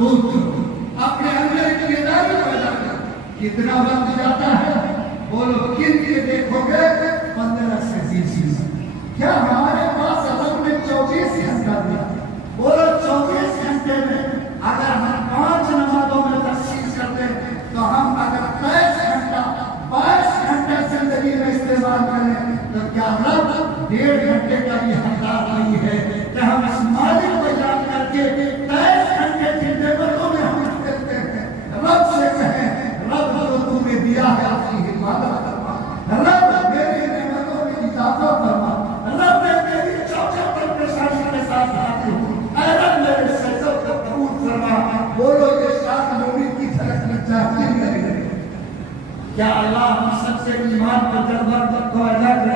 مضبوط کرو، اپنے اندر بیداری پیدا کرو۔ کتنا وقت جاتا ہے؟ بولو کن کے دیکھو گے 15 سے 20 منٹ۔ کیا ہمارے پاس رب نے 24 گھنٹہ دیا؟ بولو 24 گھنٹے میں اگر ہم 5 نمازوں میں تقسیم کرتے تو ہم اگر 22 گھنٹے زندگی میں استعمال کریں تو کیا رب 1.5 گھنٹے کا بھی حقدار نہیں ہے کہ ہم اس مالک کو یاد کر کے 23 گھنٹے کی نعمتوں میں ہم کرتے ہیں؟ رب سے کہیں رب جو تو نے دیا ہے اپنی حفاظت فرما، رب میری نعمتوں میں اضافہ فرما، رب میں میری چوکھٹ پریشانی کے ساتھ آتی ہوں، اے رب میرے سجدوں کو قبول فرما۔ بولو یہ شاہ نوری کی جھلکنا چاہتی ہے۔ کیا اللہ ہم سب سے ایمان پر جذبہ کو ادا کرے؟